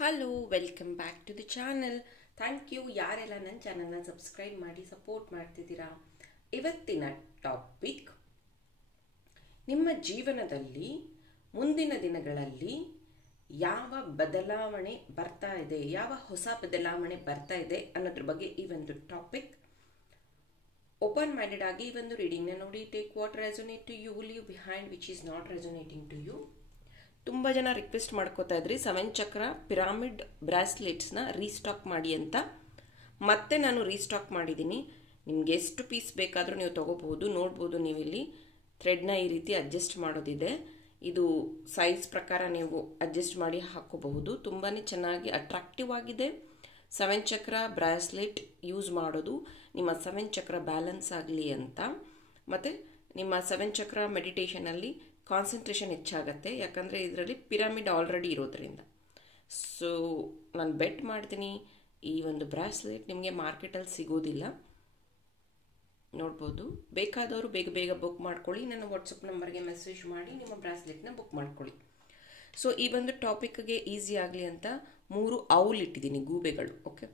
Hello welcome back to the channel. Thank you ಯಾರೆಲ್ಲ ನನ್ನ ಚಾನಲ್ನ ಸಬ್ಸ್ಕ್ರೈಬ್ ಮಾಡಿ ಸಪೋರ್ಟ್ ಮಾಡ್ತಿದ್ದೀರಾ. ಇವತ್ತಿನ ಟಾಪಿಕ್, ನಿಮ್ಮ ಜೀವನದಲ್ಲಿ ಮುಂದಿನ ದಿನಗಳಲ್ಲಿ ಯಾವ ಬದಲಾವಣೆ ಬರ್ತಾ ಇದೆ, ಯಾವ ಹೊಸ ಬದಲಾವಣೆ ಬರ್ತಾ ಇದೆ ಅನ್ನೋದ್ರ ಬಗ್ಗೆ ಈ ಒಂದು ಟಾಪಿಕ್. ಓಪನ್ ಮೈಂಡೆಡ್ ಆಗಿ ಈ ಒಂದು ರೀಡಿಂಗ್ನ ನೋಡಿ. Take what resonate to you, leave behind which is not resonating to you. ತುಂಬ ಜನ ರಿಕ್ವೆಸ್ಟ್ ಮಾಡ್ಕೋತಾ ಇದ್ರಿ 7 ಚಕ್ರ ಪಿರಾಮಿಡ್ ಬ್ರಾಸ್ಲೆಟ್ಸ್ನ ರೀಸ್ಟಾಕ್ ಮಾಡಿ ಅಂತ. ಮತ್ತೆ ನಾನು ರೀಸ್ಟಾಕ್ ಮಾಡಿದ್ದೀನಿ. ನಿಮ್ಗೆ ಎಷ್ಟು ಪೀಸ್ ಬೇಕಾದರೂ ನೀವು ತೊಗೋಬಹುದು. ನೋಡ್ಬೋದು, ನೀವು ಇಲ್ಲಿ ಥ್ರೆಡ್ನ ಈ ರೀತಿ ಅಡ್ಜಸ್ಟ್ ಮಾಡೋದಿದೆ. ಇದು ಸೈಜ್ ಪ್ರಕಾರ ನೀವು ಅಡ್ಜಸ್ಟ್ ಮಾಡಿ ಹಾಕೋಬಹುದು. ತುಂಬಾ ಚೆನ್ನಾಗಿ ಅಟ್ರಾಕ್ಟಿವ್ ಆಗಿದೆ. 7 ಚಕ್ರ ಬ್ರಾಸ್ಲೆಟ್ ಯೂಸ್ ಮಾಡೋದು ನಿಮ್ಮ 7 ಚಕ್ರ ಬ್ಯಾಲೆನ್ಸ್ ಆಗಲಿ ಅಂತ. ಮತ್ತು ನಿಮ್ಮ 7 ಚಕ್ರ ಮೆಡಿಟೇಷನಲ್ಲಿ ಕಾನ್ಸಂಟ್ರೇಷನ್ ಹೆಚ್ಚಾಗತ್ತೆ, ಯಾಕಂದರೆ ಇದರಲ್ಲಿ ಪಿರಾಮಿಡ್ ಆಲ್ರೆಡಿ ಇರೋದ್ರಿಂದ. ಸೊ ನಾನು ಬೆಟ್ ಮಾಡ್ತೀನಿ ಈ ಒಂದು ಬ್ರಾಸ್ಲೆಟ್ ನಿಮಗೆ ಮಾರ್ಕೆಟಲ್ಲಿ ಸಿಗೋದಿಲ್ಲ. ನೋಡ್ಬೋದು. ಬೇಕಾದವರು ಬೇಗ ಬೇಗ ಬುಕ್ ಮಾಡ್ಕೊಳ್ಳಿ. ನನ್ನ ವಾಟ್ಸಪ್ ನಂಬರ್ಗೆ ಮೆಸೇಜ್ ಮಾಡಿ ನಿಮ್ಮ ಬ್ರಾಸ್ಲೆಟ್ನ ಬುಕ್ ಮಾಡ್ಕೊಳ್ಳಿ. ಸೊ ಈ ಒಂದು ಟಾಪಿಕ್ಗೆ ಈಸಿ ಆಗಲಿ ಅಂತ 3 ಔಲ್ ಇಟ್ಟಿದ್ದೀನಿ, ಗೂಬೆಗಳು. ಓಕೆ,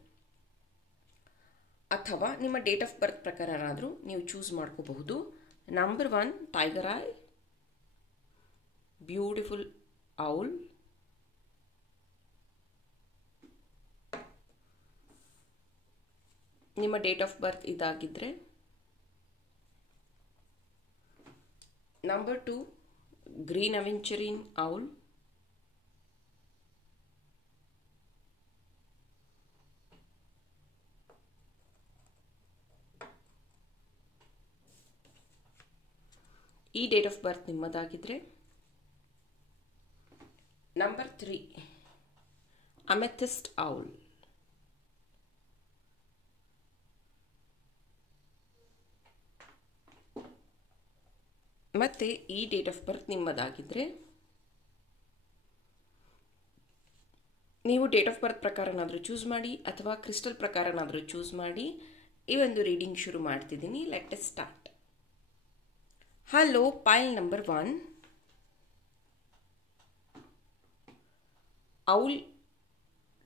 ಅಥವಾ ನಿಮ್ಮ ಡೇಟ್ ಆಫ್ ಬರ್ತ್ ಪ್ರಕಾರ ಏನಾದರೂ ನೀವು ಚೂಸ್ ಮಾಡ್ಕೋಬಹುದು. Number 1 tiger eye, beautiful owl. ನಿಮ್ಮ ಡೇಟ್ ಆಫ್ ಬರ್ತ್ ಇದಾಗಿದ್ದರೆ. Number 2 green aventurine owl. ಈ ಡೇಟ್ ಆಫ್ ಬರ್ತ್ ನಿಮ್ಮದಾಗಿದ್ದರೆ. Number 3 amethyst owl. ಮತ್ತೆ ಈ ಡೇಟ್ ಆಫ್ ಬರ್ತ್ ನಿಮ್ಮದಾಗಿದ್ದರೆ ನೀವು ಡೇಟ್ ಆಫ್ ಬರ್ತ್ ಪ್ರಕಾರನಾದರೂ ಚೂಸ್ ಮಾಡಿ ಅಥವಾ ಕ್ರಿಸ್ಟಲ್ ಪ್ರಕಾರನಾದರೂ ಚೂಸ್ ಮಾಡಿ ಈ ಒಂದು ರೀಡಿಂಗ್ ಶುರು ಮಾಡ್ತಿದ್ದೀನಿ. Let us start. Hello, pile number 1 owl,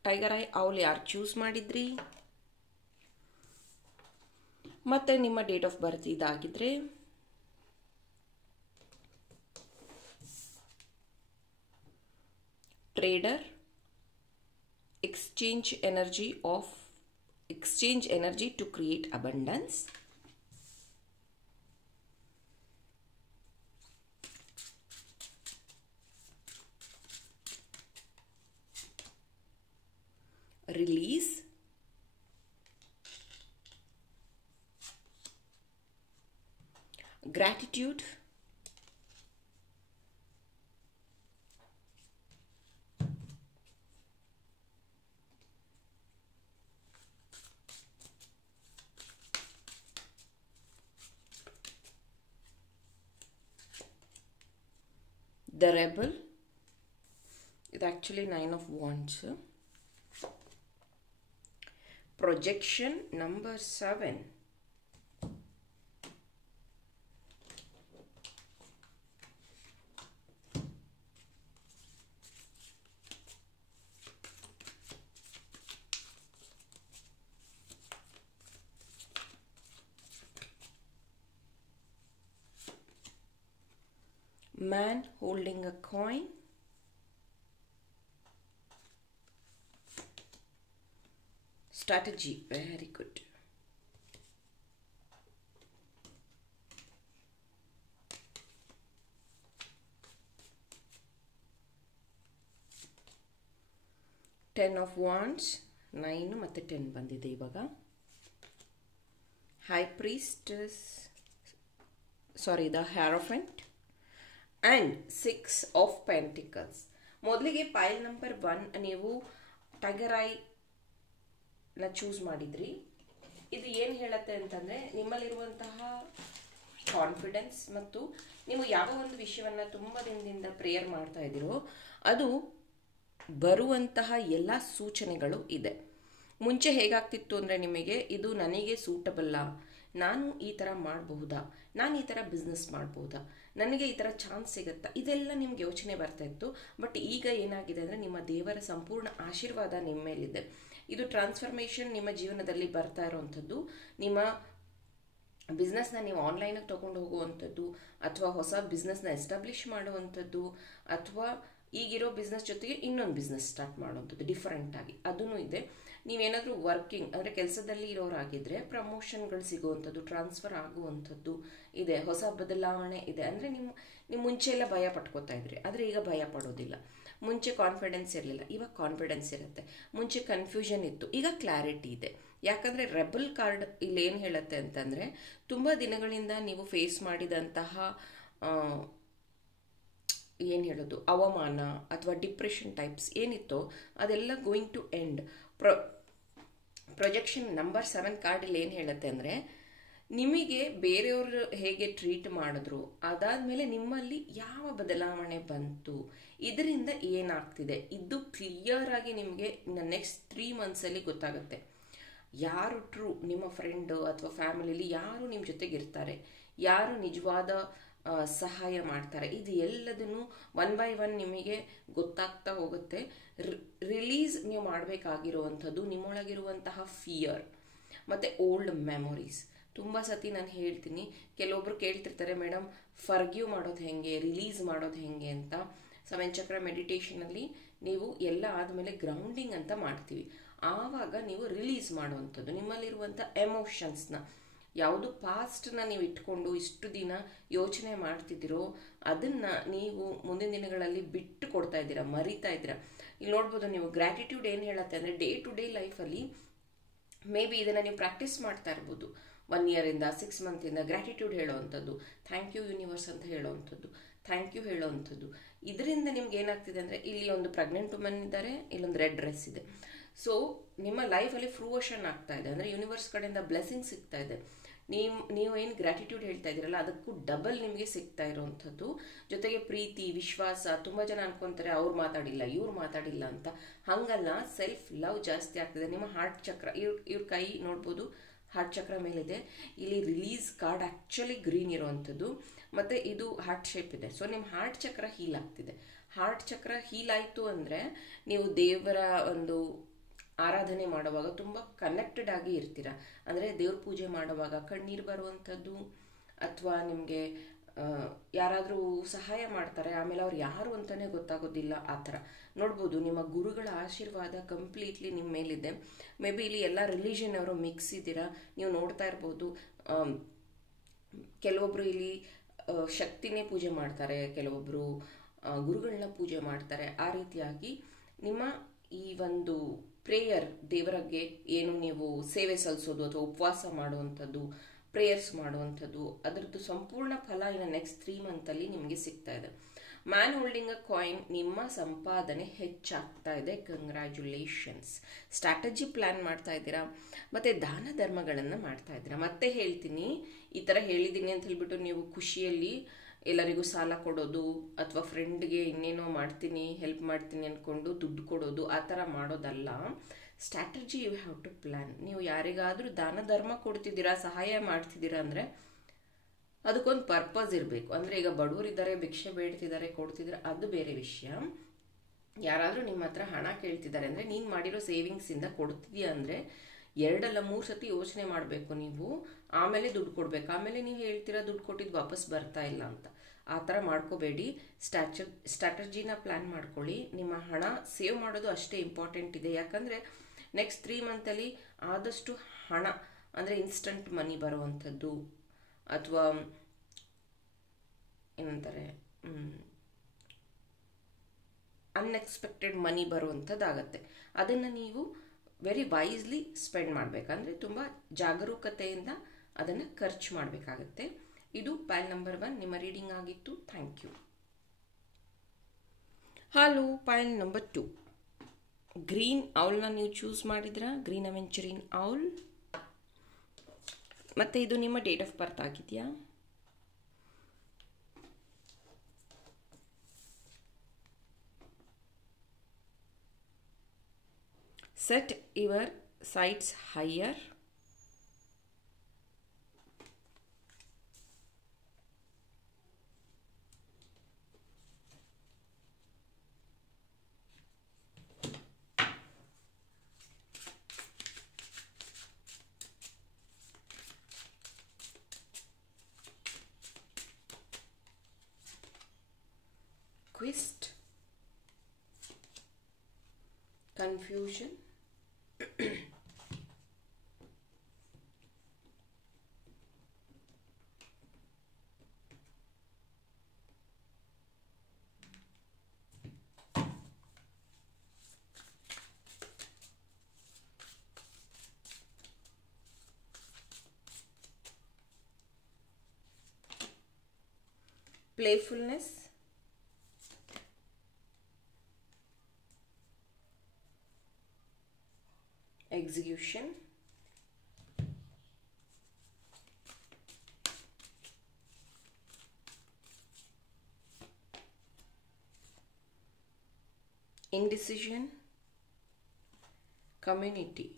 tiger eye owl ಯಾರು ಚೂಸ್ ಮಾಡಿದ್ರಿ ಮತ್ತು ನಿಮ್ಮ ಡೇಟ್ ಆಫ್ ಬರ್ತ್ ಇದಾಗಿದ್ದರೆ trader, exchange energy to create abundance. Release, gratitude, the rebel. It's actually 9 of Wands. Projection number 7. Man holding a coin. Strategy, very good. Ten of Wands, 9 ಮತ್ತು 10 ಬಂದಿದೆ ಇವಾಗ. High Priestess, the Hierophant and 6 of Pentacles. ಮೊದಲಿಗೆ ಪೈಲ್ number 1 ನೀವು tiger I choose ಮಾಡಿದ್ರಿ. ಇದು ಏನು ಹೇಳುತ್ತೆ ಅಂತಂದರೆ, ನಿಮ್ಮಲ್ಲಿರುವಂತಹ ಕಾನ್ಫಿಡೆನ್ಸ್ ಮತ್ತು ನೀವು ಯಾವ ಒಂದು ವಿಷಯವನ್ನು ತುಂಬ ದಿನದಿಂದ ಪ್ರೇಯರ್ ಮಾಡ್ತಾ ಇದ್ದೀರೋ ಅದು ಬರುವಂತಹ ಎಲ್ಲ ಸೂಚನೆಗಳು ಇದೆ. ಮುಂಚೆ ಹೇಗಾಗ್ತಿತ್ತು ಅಂದರೆ, ನಿಮಗೆ ಇದು ನನಗೆ ಸೂಟಬಲ್ಲ, ನಾನು ಈ ಥರ ಮಾಡಬಹುದಾ, ನಾನು ಈ ಥರ ಬಿಸ್ನೆಸ್ ಮಾಡ್ಬೋದಾ, ನನಗೆ ಈ ಥರ ಚಾನ್ಸ್ ಸಿಗುತ್ತಾ, ಇದೆಲ್ಲ ನಿಮ್ಗೆ ಯೋಚನೆ ಬರ್ತಾ ಇತ್ತು. ಬಟ್ ಈಗ ಏನಾಗಿದೆ ಅಂದರೆ ನಿಮ್ಮ ದೇವರ ಸಂಪೂರ್ಣ ಆಶೀರ್ವಾದ ನಿಮ್ಮ ಮೇಲಿದೆ. ಇದು ಟ್ರಾನ್ಸ್ಫಾರ್ಮೇಷನ್ ನಿಮ್ಮ ಜೀವನದಲ್ಲಿ ಬರ್ತಾ ಇರೋವಂಥದ್ದು. ನಿಮ್ಮ ಬಿಸ್ನೆಸ್ನ ನೀವು ಆನ್ಲೈನಿಗೆ ತೊಗೊಂಡು ಹೋಗುವಂಥದ್ದು, ಅಥವಾ ಹೊಸ ಬಿಸ್ನೆಸ್ನ ಎಸ್ಟಾಬ್ಲಿಷ್ ಮಾಡುವಂಥದ್ದು, ಅಥವಾ ಈಗಿರೋ ಬಿಸ್ನೆಸ್ ಜೊತೆಗೆ ಇನ್ನೊಂದು ಬಿಸ್ನೆಸ್ ಸ್ಟಾರ್ಟ್ ಮಾಡುವಂಥದ್ದು ಡಿಫರೆಂಟಾಗಿ ಅದೂ ಇದೆ. ನೀವೇನಾದರೂ ವರ್ಕಿಂಗ್ ಅಂದರೆ ಕೆಲಸದಲ್ಲಿ ಇರೋರಾಗಿದ್ದರೆ ಪ್ರಮೋಷನ್ಗಳು ಸಿಗುವಂಥದ್ದು, ಟ್ರಾನ್ಸ್ಫರ್ ಆಗುವಂಥದ್ದು ಇದೆ, ಹೊಸ ಬದಲಾವಣೆ ಇದೆ. ಅಂದರೆ ನೀವು ಮುಂಚೆ ಎಲ್ಲ ಭಯ ಪಟ್ಕೋತಾ ಇದ್ರಿ, ಆದರೆ ಈಗ ಭಯ ಪಡೋದಿಲ್ಲ. ಮುಂಚೆ ಕಾನ್ಫಿಡೆನ್ಸ್ ಇರಲಿಲ್ಲ, ಇವಾಗ ಕಾನ್ಫಿಡೆನ್ಸ್ ಇರುತ್ತೆ. ಮುಂಚೆ ಕನ್ಫ್ಯೂಷನ್ ಇತ್ತು, ಈಗ ಕ್ಲಾರಿಟಿ ಇದೆ. ಯಾಕಂದರೆ ರೆಬಲ್ ಕಾರ್ಡ್ ಇಲ್ಲಿ ಏನು ಹೇಳುತ್ತೆ ಅಂತಂದರೆ, ತುಂಬ ದಿನಗಳಿಂದ ನೀವು ಫೇಸ್ ಮಾಡಿದಂತಹ ಏನು ಹೇಳೋದು ಅವಮಾನ ಅಥವಾ ಡಿಪ್ರೆಷನ್ ಟೈಪ್ಸ್ ಏನಿತ್ತೋ ಅದೆಲ್ಲ going to end. Projection number 7 ಕಾರ್ಡಲ್ಲಿ ಏನು ಹೇಳುತ್ತೆ ಅಂದರೆ, ನಿಮಗೆ ಬೇರೆಯವರು ಹೇಗೆ ಟ್ರೀಟ್ ಮಾಡಿದ್ರು, ಅದಾದಮೇಲೆ ನಿಮ್ಮಲ್ಲಿ ಯಾವ ಬದಲಾವಣೆ ಬಂತು, ಇದರಿಂದ ಏನಾಗ್ತಿದೆ, ಇದು ಕ್ಲಿಯರ್ ಆಗಿ ನಿಮಗೆ ನೆಕ್ಸ್ಟ್ 3 ಮಂತ್ಸಲ್ಲಿ ಗೊತ್ತಾಗುತ್ತೆ. ಯಾರು ಟ್ರೂ ನಿಮ್ಮ ಫ್ರೆಂಡು ಅಥವಾ ಫ್ಯಾಮಿಲಿಲಿ ಯಾರು ನಿಮ್ಮ ಜೊತೆಗಿರ್ತಾರೆ, ಯಾರು ನಿಜವಾದ ಸಹಾಯ ಮಾಡ್ತಾರೆ, ಇದು ಎಲ್ಲದನ್ನು 1 by 1 ನಿಮಗೆ ಗೊತ್ತಾಗ್ತಾ ಹೋಗುತ್ತೆ. ರಿಲೀಸ್ ನೀವು ಮಾಡಬೇಕಾಗಿರುವಂಥದ್ದು ನಿಮ್ಮೊಳಗಿರುವಂತಹ ಫಿಯರ್ ಮತ್ತು ಓಲ್ಡ್ ಮೆಮೊರೀಸ್. ತುಂಬ ಸತಿ ನಾನು ಹೇಳ್ತೀನಿ, ಕೆಲವೊಬ್ರು ಕೇಳ್ತಿರ್ತಾರೆ ಮೇಡಮ್ ಫರ್ಗ್ಯೂ ಮಾಡೋದು ಹೆಂಗೆ, ರಿಲೀಸ್ ಮಾಡೋದು ಹೆಂಗೆ ಅಂತ. 7 ಚಕ್ರ ಮೆಡಿಟೇಷನಲ್ಲಿ ನೀವು ಎಲ್ಲ ಆದಮೇಲೆ ಗ್ರೌಂಡಿಂಗ್ ಅಂತ ಮಾಡ್ತೀವಿ. ಆವಾಗ ನೀವು ರಿಲೀಸ್ ಮಾಡುವಂಥದ್ದು ನಿಮ್ಮಲ್ಲಿರುವಂಥ ಎಮೋಷನ್ಸ್ನ, ಯಾವುದು ಪಾಸ್ಟ್ನ ನೀವು ಇಟ್ಕೊಂಡು ಇಷ್ಟು ದಿನ ಯೋಚನೆ ಮಾಡ್ತಿದ್ದೀರೋ ಅದನ್ನು ನೀವು ಮುಂದಿನ ದಿನಗಳಲ್ಲಿ ಬಿಟ್ಟು ಕೊಡ್ತಾ ಇದ್ದೀರಾ, ಮರಿತಾ ಇದ್ದೀರಾ. ಇಲ್ಲಿ ನೋಡ್ಬೋದು ನೀವು ಗ್ರ್ಯಾಟಿಟ್ಯೂಡ್ ಏನು ಹೇಳುತ್ತೆ ಅಂದರೆ, ಡೇ ಟು ಡೇ ಲೈಫಲ್ಲಿ ಮೇ ಬಿ ಇದನ್ನು ನೀವು ಪ್ರಾಕ್ಟೀಸ್ ಮಾಡ್ತಾ ಇರ್ಬೋದು. 1 ಇಯರಿಂದ 6 ಮಂತಿಂದ ಗ್ರ್ಯಾಟಿಟ್ಯೂಡ್ ಹೇಳೋವಂಥದ್ದು, ಥ್ಯಾಂಕ್ ಯು ಯೂನಿವರ್ಸ್ ಅಂತ ಹೇಳೋವಂಥದ್ದು, ಥ್ಯಾಂಕ್ ಯು ಹೇಳೋವಂಥದ್ದು. ಇದರಿಂದ ನಿಮ್ಗೆ ಏನಾಗ್ತಿದೆ ಅಂದರೆ, ಇಲ್ಲಿ ಒಂದು ಪ್ರೆಗ್ನೆಂಟ್ ವುಮನ್ ಇದ್ದಾರೆ, ಇಲ್ಲೊಂದು ರೆಡ್ ಡ್ರೆಸ್ ಇದೆ. ಸೊ ನಿಮ್ಮ ಲೈಫಲ್ಲಿ ಫ್ರೂವಷನ್ ಆಗ್ತಾ ಇದೆ, ಅಂದರೆ ಯೂನಿವರ್ಸ್ ಕಡೆಯಿಂದ ಬ್ಲೆಸ್ಸಿಂಗ್ ಸಿಗ್ತಾ ಇದೆ. ನೀವು ಏನು ಗ್ರ್ಯಾಟಿಟ್ಯೂಡ್ ಹೇಳ್ತಾ ಇದ್ದೀರಲ್ಲ ಅದಕ್ಕೂ ಡಬಲ್ ನಿಮಗೆ ಸಿಗ್ತಾ ಇರೋವಂಥದ್ದು. ಜೊತೆಗೆ ಪ್ರೀತಿ, ವಿಶ್ವಾಸ. ತುಂಬ ಜನ ಅನ್ಕೊಂತಾರೆ ಅವ್ರು ಮಾತಾಡಿಲ್ಲ ಇವ್ರು ಮಾತಾಡಿಲ್ಲ ಅಂತ. ಹಾಗಲ್ಲ, ಸೆಲ್ಫ್ ಲವ್ ಜಾಸ್ತಿ ಆಗ್ತಿದೆ. ನಿಮ್ಮ ಹಾರ್ಟ್ ಚಕ್ರ, ಇವ್ರ ಕೈ ನೋಡ್ಬೋದು ಹಾರ್ಟ್ ಚಕ್ರ ಮೇಲಿದೆ. ಇಲ್ಲಿ ರಿಲೀಸ್ ಕಾರ್ಡ್ ಆ್ಯಕ್ಚುಲಿ ಗ್ರೀನ್ ಇರೋವಂಥದ್ದು, ಮತ್ತು ಇದು ಹಾರ್ಟ್ ಶೇಪ್ ಇದೆ. ಸೊ ನಿಮ್ಮ ಹಾರ್ಟ್ ಚಕ್ರ ಹೀಲ್ ಆಗ್ತಿದೆ. ಹಾರ್ಟ್ ಚಕ್ರ ಹೀಲ್ ಆಯಿತು ಅಂದರೆ ನೀವು ದೇವರ ಒಂದು ಆರಾಧನೆ ಮಾಡುವಾಗ ತುಂಬ ಕನೆಕ್ಟೆಡ್ ಆಗಿ ಇರ್ತೀರ. ಅಂದರೆ ದೇವ್ರ ಪೂಜೆ ಮಾಡುವಾಗ ಕಣ್ಣೀರು ಬರುವಂಥದ್ದು, ಅಥವಾ ನಿಮಗೆ ಯಾರಾದರೂ ಸಹಾಯ ಮಾಡ್ತಾರೆ, ಆಮೇಲೆ ಅವ್ರು ಯಾರು ಅಂತಲೇ ಗೊತ್ತಾಗೋದಿಲ್ಲ, ಆ ಥರ ನೋಡ್ಬೋದು. ನಿಮ್ಮ ಗುರುಗಳ ಆಶೀರ್ವಾದ ಕಂಪ್ಲೀಟ್ಲಿ ನಿಮ್ಮ ಮೇಲಿದೆ. ಮೇ ಬಿ ಇಲ್ಲಿ ಎಲ್ಲ ರಿಲಿಜನ್ ಅವರು ಮಿಕ್ಸ್ ಇದ್ದೀರಾ, ನೀವು ನೋಡ್ತಾ ಇರ್ಬೋದು. ಕೆಲವೊಬ್ಬರು ಇಲ್ಲಿ ಶಕ್ತಿನೇ ಪೂಜೆ ಮಾಡ್ತಾರೆ, ಕೆಲವೊಬ್ಬರು ಗುರುಗಳನ್ನ ಪೂಜೆ ಮಾಡ್ತಾರೆ. ಆ ರೀತಿಯಾಗಿ ನಿಮ್ಮ ಈ ಒಂದು ಪ್ರೇಯರ್, ದೇವರಿಗೆ ಏನು ನೀವು ಸೇವೆ ಸಲ್ಲಿಸೋದು ಅಥವಾ ಉಪವಾಸ ಮಾಡುವಂಥದ್ದು, ಪ್ರೇಯರ್ಸ್ ಮಾಡುವಂಥದ್ದು, ಅದರದ್ದು ಸಂಪೂರ್ಣ ಫಲ ಇನ್ನು ನೆಕ್ಸ್ಟ್ 3 ಮಂತಲ್ಲಿ ನಿಮಗೆ ಸಿಗ್ತಾ ಇದೆ. ಮ್ಯಾನ್ ಹೋಲ್ಡಿಂಗ್ ಅ ಕಾಯಿನ್, ನಿಮ್ಮ ಸಂಪಾದನೆ ಹೆಚ್ಚಾಗ್ತಾ ಇದೆ. ಕಂಗ್ರ್ಯಾಚುಲೇಷನ್ಸ್. ಸ್ಟ್ರಾಟಜಿ ಪ್ಲ್ಯಾನ್ ಮಾಡ್ತಾ ಇದ್ದೀರಾ, ಮತ್ತು ದಾನ ಧರ್ಮಗಳನ್ನು ಮಾಡ್ತಾ ಇದ್ದೀರಾ. ಮತ್ತೆ ಹೇಳ್ತೀನಿ, ಈ ಥರ ಹೇಳಿದ್ದೀನಿ ಅಂತ ಹೇಳ್ಬಿಟ್ಟು ನೀವು ಖುಷಿಯಲ್ಲಿ ಎಲ್ಲರಿಗೂ ಸಾಲ ಕೊಡೋದು, ಅಥವಾ ಫ್ರೆಂಡ್ಗೆ ಇನ್ನೇನೋ ಮಾಡ್ತೀನಿ ಹೆಲ್ಪ್ ಮಾಡ್ತೀನಿ ಅಂದ್ಕೊಂಡು ದುಡ್ಡು ಕೊಡೋದು, ಆ ಥರ ಮಾಡೋದಲ್ಲ. Strategy you have to plan. ನೀವು ಯಾರಿಗಾದರೂ ದಾನ ಧರ್ಮ ಕೊಡ್ತಿದ್ದೀರಾ, ಸಹಾಯ ಮಾಡ್ತಿದ್ದೀರಾ ಅಂದರೆ ಅದಕ್ಕೊಂದು ಪರ್ಪಸ್ ಇರಬೇಕು. ಅಂದರೆ ಈಗ ಬಡವರಿದ್ದಾರೆ, ಭಿಕ್ಷೆ ಬೇಡ್ತಿದ್ದಾರೆ, ಕೊಡ್ತಿದ್ದಾರೆ, ಅದು ಬೇರೆ ವಿಷಯ. ಯಾರಾದರೂ ನಿಮ್ಮ ಹತ್ರ ಹಣ ಕೇಳ್ತಿದ್ದಾರೆ ಅಂದರೆ ನೀನು ಮಾಡಿರೋ ಸೇವಿಂಗ್ಸಿಂದ ಕೊಡ್ತಿದ್ಯಾ ಅಂದರೆ 2 ಅಲ್ಲ 3 ಸತಿ ಯೋಚನೆ ಮಾಡಬೇಕು ನೀವು. ಆಮೇಲೆ ದುಡ್ಡು ಕೊಡಬೇಕು. ಆಮೇಲೆ ನೀವು ಹೇಳ್ತೀರಾ ದುಡ್ಡು ಕೊಟ್ಟಿದ್ದು ವಾಪಸ್ ಬರ್ತಾ ಇಲ್ಲ ಅಂತ. ಆ ಥರ ಮಾಡ್ಕೋಬೇಡಿ. ಸ್ಟ್ರಾಟಜಿನ ಪ್ಲ್ಯಾನ್ ಮಾಡ್ಕೊಳ್ಳಿ. ನಿಮ್ಮ ಹಣ ಸೇವ್ ಮಾಡೋದು ಅಷ್ಟೇ ಇಂಪಾರ್ಟೆಂಟ್ ಇದೆ. ಯಾಕಂದರೆ ನೆಕ್ಸ್ಟ್ 3 ಮಂತಲ್ಲಿ ಆದಷ್ಟು ಹಣ ಅಂದರೆ ಇನ್ಸ್ಟಂಟ್ ಮನಿ ಬರುವಂಥದ್ದು, ಅಥವಾ ಏನಂತಾರೆ ಅನ್ಎಕ್ಸ್ಪೆಕ್ಟೆಡ್ ಮನಿ ಬರುವಂಥದ್ದಾಗತ್ತೆ. ಅದನ್ನು ನೀವು ವೆರಿ ವೈಸ್ಲಿ ಸ್ಪೆಂಡ್ ಮಾಡಬೇಕಂದ್ರೆ ತುಂಬ ಜಾಗರೂಕತೆಯಿಂದ ಅದನ್ನು ಖರ್ಚು ಮಾಡಬೇಕಾಗತ್ತೆ. ಇದು ಪೈಲ್ ನಂಬರ್ 1 ನಿಮ್ಮ ರೀಡಿಂಗ್ ಆಗಿತ್ತು. Thank you. Hello, pile number 2 green ಔಲ್ನ ನೀವು ಚೂಸ್ ಮಾಡಿದ್ರಾ? Green aventurine owl. ಮತ್ತು ಇದು ನಿಮ್ಮ ಡೇಟ್ ಆಫ್ ಬರ್ತ್ ಆಗಿದೆಯಾ? Set your sights higher. Quest, confusion, playfulness, execution, indecision, community,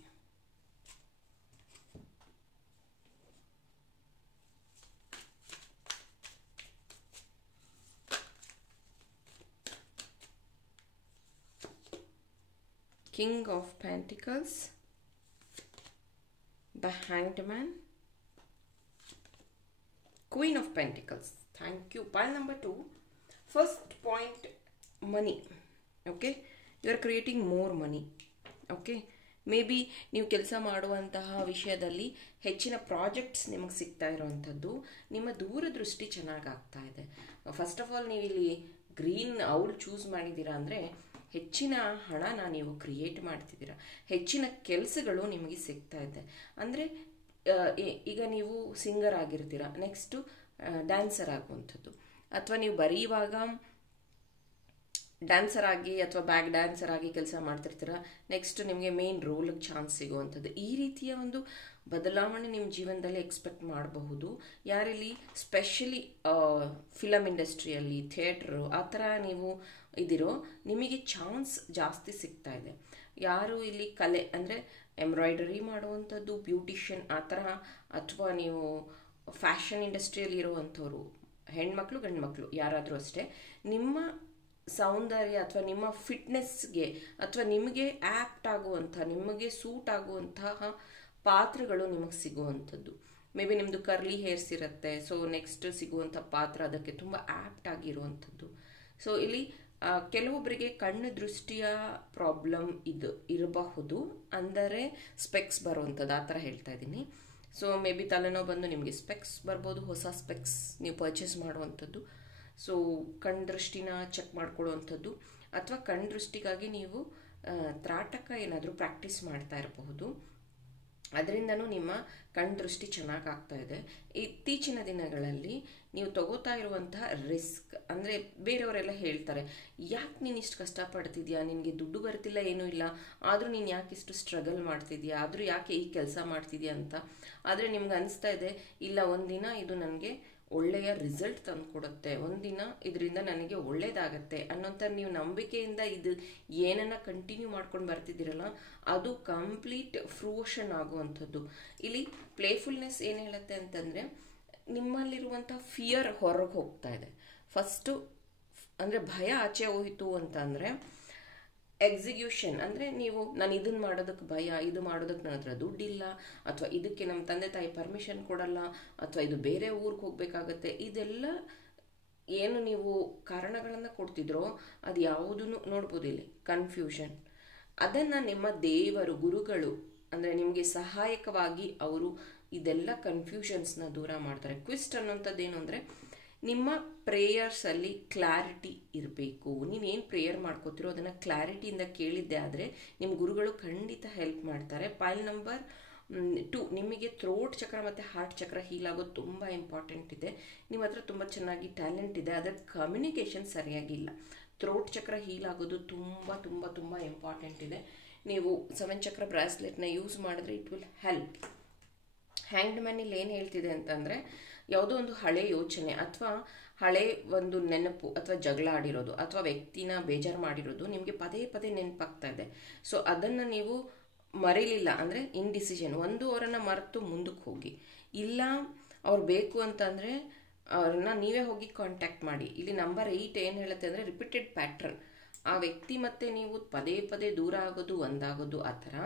King of Pentacles, the Hanged Man, Queen of Pentacles. Thank you. Pile number 2. First point, money. Okay, you are creating more money. Okay, may be ನೀವು ಕೆಲಸ ಮಾಡುವಂತಹ ವಿಷಯದಲ್ಲಿ ಹೆಚ್ಚಿನ projects ನಿಮಗೆ ಸಿಗ್ತಾ ಇರೋವಂಥದ್ದು. ನಿಮ್ಮ ದೂರದೃಷ್ಟಿ ಚೆನ್ನಾಗಾಗ್ತಾ ಇದೆ. ಫಸ್ಟ್ ಆಫ್ ಆಲ್ ನೀವು ಇಲ್ಲಿ ಗ್ರೀನ್ ಔಲ್ ಚೂಸ್ ಮಾಡಿದ್ದೀರಾ ಅಂದರೆ ಹೆಚ್ಚಿನ ಹಣನ ನೀವು ಕ್ರಿಯೇಟ್ ಮಾಡ್ತಿದ್ದೀರಾ. ಹೆಚ್ಚಿನ ಕೆಲಸಗಳು ನಿಮಗೆ ಸಿಗ್ತಾ ಇದೆ. ಅಂದರೆ ಈಗ ನೀವು ಸಿಂಗರ್ ಆಗಿರ್ತೀರ, ನೆಕ್ಸ್ಟು ಡ್ಯಾನ್ಸರ್ ಆಗುವಂಥದ್ದು, ಅಥವಾ ನೀವು ಬರೆಯುವಾಗ ಡ್ಯಾನ್ಸರ್ ಆಗಿ ಅಥವಾ ಬ್ಯಾಕ್ ಡ್ಯಾನ್ಸರ್ ಆಗಿ ಕೆಲಸ ಮಾಡ್ತಿರ್ತೀರ, ನೆಕ್ಸ್ಟ್ ನಿಮಗೆ ಮೇನ್ ರೋಲ್ಗೆ ಚಾನ್ಸ್ ಸಿಗುವಂಥದ್ದು. ಈ ರೀತಿಯ ಒಂದು ಬದಲಾವಣೆ ನಿಮ್ಮ ಜೀವನದಲ್ಲಿ ಎಕ್ಸ್ಪೆಕ್ಟ್ ಮಾಡಬಹುದು. ಯಾರಲ್ಲಿ ಸ್ಪೆಷಲಿ ಫಿಲಮ್ ಇಂಡಸ್ಟ್ರಿಯಲ್ಲಿ, ಥಿಯೇಟ್ರು ಆ ಥರ ನೀವು ಇದಿರೋ, ನಿಮಗೆ ಚಾನ್ಸ್ ಜಾಸ್ತಿ ಸಿಗ್ತಾ ಇದೆ. ಯಾರು ಇಲ್ಲಿ ಕಲೆ ಅಂದರೆ ಎಂಬ್ರಾಯ್ಡರಿ ಮಾಡುವಂಥದ್ದು, ಬ್ಯೂಟಿಷಿಯನ್ ಆ ಥರ, ಅಥವಾ ನೀವು ಫ್ಯಾಷನ್ ಇಂಡಸ್ಟ್ರಿಯಲ್ಲಿ ಇರುವಂಥವ್ರು, ಹೆಣ್ಮಕ್ಳು ಗಂಡು ಮಕ್ಕಳು ಯಾರಾದರೂ ಅಷ್ಟೇ, ನಿಮ್ಮ ಸೌಂದರ್ಯ ಅಥವಾ ನಿಮ್ಮ ಫಿಟ್ನೆಸ್ಗೆ ಅಥವಾ ನಿಮಗೆ ಆ್ಯಪ್ಟ್ ಆಗುವಂಥ, ನಿಮಗೆ ಸೂಟ್ ಆಗುವಂತಹ ಪಾತ್ರಗಳು ನಿಮಗೆ ಸಿಗುವಂಥದ್ದು. ಮೇ ಬಿ ನಿಮ್ಮದು ಕರ್ಲಿ ಹೇರ್ಸ್ ಇರುತ್ತೆ, ಸೊ ನೆಕ್ಸ್ಟ್ ಸಿಗುವಂಥ ಪಾತ್ರ ಅದಕ್ಕೆ ತುಂಬ ಆ್ಯಪ್ಟ್ ಆಗಿರುವಂಥದ್ದು. ಸೊ ಇಲ್ಲಿ ಕೆಲವೊಬ್ಬರಿಗೆ ಕಣ್ಣು ದೃಷ್ಟಿಯ ಪ್ರಾಬ್ಲಮ್ ಇರಬಹುದು, ಅಂದರೆ ಸ್ಪೆಕ್ಸ್ ಬರುವಂಥದ್ದು ಆ ಥರ ಹೇಳ್ತಾ ಇದ್ದೀನಿ. ಸೊ ಮೇ ಬಿ ತಲೆನೋವು ಬಂದು ನಿಮಗೆ ಸ್ಪೆಕ್ಸ್ ಬರ್ಬೋದು, ಹೊಸ ಸ್ಪೆಕ್ಸ್ ನೀವು ಪರ್ಚೇಸ್ ಮಾಡುವಂಥದ್ದು. ಸೊ ಕಣ್ಣು ದೃಷ್ಟಿನ ಚೆಕ್ ಮಾಡ್ಕೊಳ್ಳುವಂಥದ್ದು, ಅಥವಾ ಕಣ್ಣು ದೃಷ್ಟಿಗಾಗಿ ನೀವು ತ್ರಾಟಕ ಏನಾದರೂ ಪ್ರಾಕ್ಟೀಸ್ ಮಾಡ್ತಾ ಇರಬಹುದು. ಅದರಿಂದನೂ ನಿಮ್ಮ ಕಣ್ಣು ದೃಷ್ಟಿ ಚೆನ್ನಾಗಾಗ್ತಾ ಇದೆ. ಇತ್ತೀಚಿನ ದಿನಗಳಲ್ಲಿ ನೀವು ತಗೋತಾ ಇರುವಂತಹ ರಿಸ್ಕ್, ಅಂದರೆ ಬೇರೆಯವರೆಲ್ಲ ಹೇಳ್ತಾರೆ, ಯಾಕೆ ನೀನು ಇಷ್ಟು ಕಷ್ಟಪಡ್ತಿದ್ಯಾ, ನಿನಗೆ ದುಡ್ಡು ಬರ್ತಿಲ್ಲ, ಏನೂ ಇಲ್ಲ, ಆದರೂ ನೀನು ಯಾಕೆ ಇಷ್ಟು ಸ್ಟ್ರಗಲ್ ಮಾಡ್ತಿದ್ಯಾ, ಆದರೂ ಯಾಕೆ ಈ ಕೆಲಸ ಮಾಡ್ತಿದ್ಯಾ ಅಂತ. ಆದರೆ ನಿಮ್ಗೆ ಅನಿಸ್ತಾ ಇದೆ, ಇಲ್ಲ ಒಂದಿನ ಇದು ನನಗೆ ಒಳ್ಳೆಯ ರಿಸಲ್ಟ್ ತಂದು ಕೊಡುತ್ತೆ, ಒಂದಿನ ಇದರಿಂದ ನನಗೆ ಒಳ್ಳೇದಾಗತ್ತೆ ಅನ್ನೋಂಥ ನೀವು ನಂಬಿಕೆಯಿಂದ ಇದು ಏನನ್ನ ಕಂಟಿನ್ಯೂ ಮಾಡ್ಕೊಂಡು ಬರ್ತಿದ್ದೀರಲ್ಲ, ಅದು ಕಂಪ್ಲೀಟ್ ಫ್ರೂಷನ್ ಆಗುವಂಥದ್ದು. ಇಲ್ಲಿ ಪ್ಲೇಫುಲ್ನೆಸ್ ಏನು ಹೇಳುತ್ತೆ ಅಂತಂದರೆ, ನಿಮ್ಮಲ್ಲಿರುವಂಥ ಫಿಯರ್ ಹೊರಗೆ ಹೋಗ್ತಾ ಇದೆ. ಫಸ್ಟು ಅಂದರೆ ಭಯ ಆಚೆ ಹೋಯಿತು ಅಂತಂದರೆ ಎಕ್ಸಿಕ್ಯೂಷನ್, ಅಂದರೆ ನೀವು ನಾನು ಇದನ್ನು ಮಾಡೋದಕ್ಕೆ ಭಯ, ಇದು ಮಾಡೋದಕ್ಕೆ ನನ್ನ ಹತ್ರ ದುಡ್ಡಿಲ್ಲ, ಅಥವಾ ಇದಕ್ಕೆ ನಮ್ಮ ತಂದೆ ತಾಯಿ ಪರ್ಮಿಷನ್ ಕೊಡಲ್ಲ, ಅಥವಾ ಇದು ಬೇರೆ ಊರಿಗೆ ಹೋಗಬೇಕಾಗತ್ತೆ, ಇದೆಲ್ಲ ಏನು ನೀವು ಕಾರಣಗಳನ್ನು ಕೊಡ್ತಿದ್ರೋ ಅದು ಯಾವುದನ್ನು ನೋಡ್ಬೋದು ಇಲ್ಲಿ ಕನ್ಫ್ಯೂಷನ್. ಅದನ್ನು ನಿಮ್ಮ ದೇವರು, ಗುರುಗಳು, ಅಂದರೆ ನಿಮಗೆ ಸಹಾಯಕವಾಗಿ ಅವರು ಇದೆಲ್ಲ ಕನ್ಫ್ಯೂಷನ್ಸ್ನ ದೂರ ಮಾಡ್ತಾರೆ. ಕ್ವಿಸ್ಟ್ ಅನ್ನೋಂಥದ್ದು ಏನು ಅಂದರೆ, ನಿಮ್ಮ ಪ್ರೇಯರ್ಸಲ್ಲಿ ಕ್ಲಾರಿಟಿ ಇರಬೇಕು. ನೀವೇನು ಪ್ರೇಯರ್ ಮಾಡ್ಕೋತಿರೋ ಅದನ್ನು ಕ್ಲಾರಿಟಿಯಿಂದ ಕೇಳಿದ್ದೆ ಆದರೆ ನಿಮ್ಮ ಗುರುಗಳು ಖಂಡಿತ ಹೆಲ್ಪ್ ಮಾಡ್ತಾರೆ. ಪೈಲ್ ನಂಬರ್ 2, ನಿಮಗೆ ಥ್ರೋಟ್ ಚಕ್ರ ಮತ್ತು ಹಾರ್ಟ್ ಚಕ್ರ ಹೀಲ್ ಆಗೋದು ತುಂಬ ಇಂಪಾರ್ಟೆಂಟ್ ಇದೆ. ನಿಮ್ಮ ಹತ್ರ ತುಂಬ ಚೆನ್ನಾಗಿ ಟ್ಯಾಲೆಂಟ್ ಇದೆ, ಅದರ ಕಮ್ಯುನಿಕೇಷನ್ ಸರಿಯಾಗಿಲ್ಲ. ಥ್ರೋಟ್ ಚಕ್ರ ಹೀಲ್ ಆಗೋದು ತುಂಬ ತುಂಬ ತುಂಬ ಇಂಪಾರ್ಟೆಂಟ್ ಇದೆ. ನೀವು 7 ಚಕ್ರ ಬ್ರಾಸ್ಲೆಟ್ನ ಯೂಸ್ ಮಾಡಿದ್ರೆ ಇಟ್ ವಿಲ್ ಹೆಲ್ಪ್. ಹ್ಯಾಂಗ್ಡ್ ಮ್ಯಾನಲ್ಲಿ ಏನು ಹೇಳ್ತಿದೆ ಅಂತಂದರೆ, ಯಾವುದೋ ಒಂದು ಹಳೆ ಯೋಚನೆ ಅಥವಾ ಹಳೆ ಒಂದು ನೆನಪು ಅಥವಾ ಜಗಳ ಆಡಿರೋದು ಅಥವಾ ವ್ಯಕ್ತಿನ ಬೇಜಾರು ಮಾಡಿರೋದು ನಿಮಗೆ ಪದೇ ಪದೇ ನೆನಪಾಗ್ತಾ ಇದೆ. ಸೊ ಅದನ್ನು ನೀವು ಮರೀಲಿಲ್ಲ ಅಂದರೆ ಇಂಡಿಸಿಷನ್, ಒಂದು ಅವರನ್ನು ಮರೆತು ಮುಂದಕ್ಕೆ ಹೋಗಿ, ಇಲ್ಲ ಅವ್ರು ಬೇಕು ಅಂತಂದರೆ ಅವ್ರನ್ನ ನೀವೇ ಹೋಗಿ ಕಾಂಟ್ಯಾಕ್ಟ್ ಮಾಡಿ. ಇಲ್ಲಿ ನಂಬರ್ 8 ಏನು ಹೇಳುತ್ತೆ ಅಂದರೆ ರಿಪೀಟೆಡ್ ಪ್ಯಾಟ್ರನ್, ಆ ವ್ಯಕ್ತಿ ಮತ್ತೆ ನೀವು ಪದೇ ಪದೇ ದೂರ ಆಗೋದು ಒಂದಾಗೋದು ಆ ಥರ,